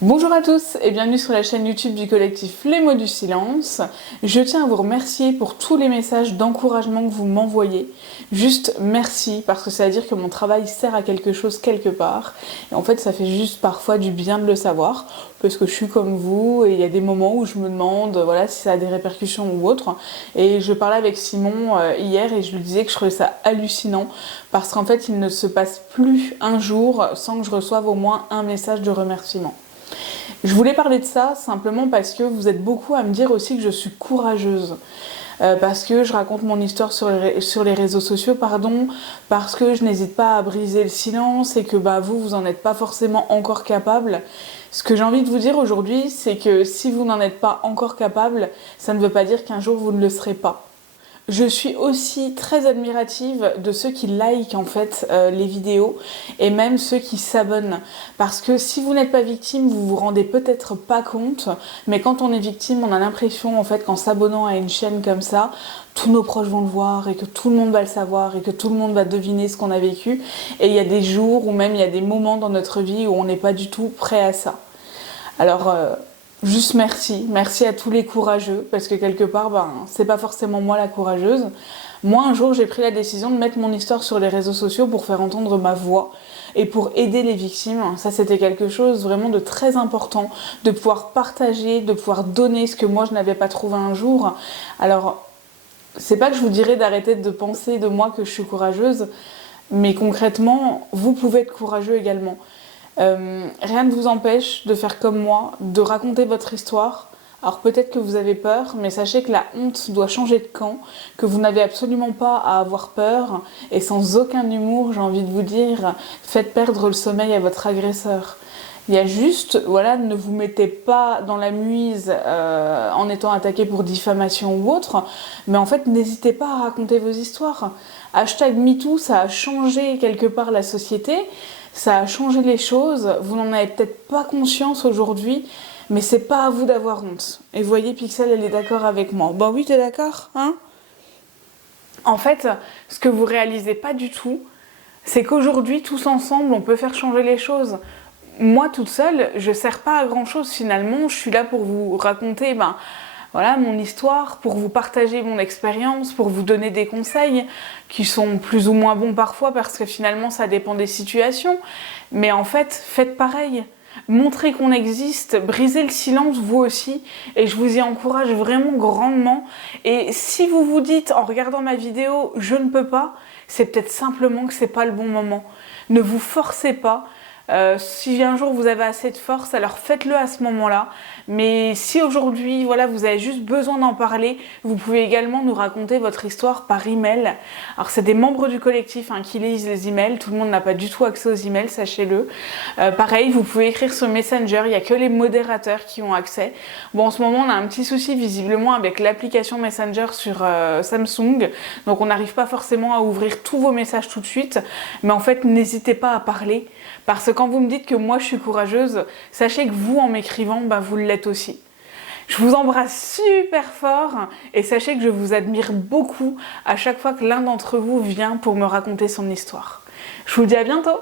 Bonjour à tous et bienvenue sur la chaîne YouTube du collectif Les Mots du Silence. Je tiens à vous remercier pour tous les messages d'encouragement que vous m'envoyez. Juste merci parce que ça veut dire que mon travail sert à quelque chose quelque part. Et en fait ça fait juste parfois du bien de le savoir parce que je suis comme vous et il y a des moments où je me demande voilà, si ça a des répercussions ou autre. Et je parlais avec Simon hier et je lui disais que je trouvais ça hallucinant parce qu'en fait il ne se passe plus un jour sans que je reçoive au moins un message de remerciement. Je voulais parler de ça simplement parce que vous êtes beaucoup à me dire aussi que je suis courageuse. Parce que je raconte mon histoire sur les réseaux sociaux, parce que je n'hésite pas à briser le silence et que vous en êtes pas forcément encore capable. Ce que j'ai envie de vous dire aujourd'hui, c'est que si vous n'en êtes pas encore capable, ça ne veut pas dire qu'un jour vous ne le serez pas. Je suis aussi très admirative de ceux qui likent en fait les vidéos et même ceux qui s'abonnent. Parce que si vous n'êtes pas victime, vous vous rendez peut-être pas compte, mais quand on est victime, on a l'impression en fait qu'en s'abonnant à une chaîne comme ça, tous nos proches vont le voir et que tout le monde va le savoir et que tout le monde va deviner ce qu'on a vécu. Et il y a des jours ou même il y a des moments dans notre vie où on n'est pas du tout prêt à ça. Alors juste merci à tous les courageux, parce que quelque part, c'est pas forcément moi la courageuse. Moi, un jour, j'ai pris la décision de mettre mon histoire sur les réseaux sociaux pour faire entendre ma voix et pour aider les victimes. Ça, c'était quelque chose vraiment de très important, de pouvoir partager, de pouvoir donner ce que moi, je n'avais pas trouvé un jour. Alors, c'est pas que je vous dirais d'arrêter de penser de moi que je suis courageuse, mais concrètement, vous pouvez être courageux également. Rien ne vous empêche de faire comme moi, de raconter votre histoire. Alors peut-être que vous avez peur, mais sachez que la honte doit changer de camp, que vous n'avez absolument pas à avoir peur, et sans aucun humour, j'ai envie de vous dire, faites perdre le sommeil à votre agresseur. Il y a juste, voilà, ne vous mettez pas dans la muise en étant attaqué pour diffamation ou autre, mais en fait, n'hésitez pas à raconter vos histoires. #MeToo, ça a changé quelque part la société, ça a changé les choses, vous n'en avez peut-être pas conscience aujourd'hui, mais c'est pas à vous d'avoir honte. Et vous voyez, Pixel, elle est d'accord avec moi. Bah oui, t'es d'accord, hein? En fait, ce que vous réalisez pas du tout, c'est qu'aujourd'hui, tous ensemble, on peut faire changer les choses. Moi, toute seule, je sers pas à grand chose finalement. Je suis là pour vous raconter, voilà, mon histoire, pour vous partager mon expérience, pour vous donner des conseils qui sont plus ou moins bons parfois parce que finalement, ça dépend des situations. Mais en fait, faites pareil. Montrez qu'on existe, brisez le silence vous aussi, et je vous y encourage vraiment grandement. Et si vous vous dites en regardant ma vidéo je ne peux pas, c'est peut-être simplement que c'est pas le bon moment. Ne vous forcez pas. Si un jour vous avez assez de force, alors faites-le à ce moment-là. Mais si aujourd'hui, voilà, vous avez juste besoin d'en parler, vous pouvez également nous raconter votre histoire par email. Alors c'est des membres du collectif qui lisent les emails. Tout le monde n'a pas du tout accès aux emails, sachez-le. Pareil, vous pouvez écrire sur Messenger. Il n'y a que les modérateurs qui ont accès. Bon, en ce moment, on a un petit souci visiblement avec l'application Messenger sur Samsung. Donc on n'arrive pas forcément à ouvrir tous vos messages tout de suite. Mais en fait, n'hésitez pas à parler. Parce que quand vous me dites que moi je suis courageuse, sachez que vous, en m'écrivant, vous l'êtes aussi. Je vous embrasse super fort et sachez que je vous admire beaucoup à chaque fois que l'un d'entre vous vient pour me raconter son histoire. Je vous dis à bientôt!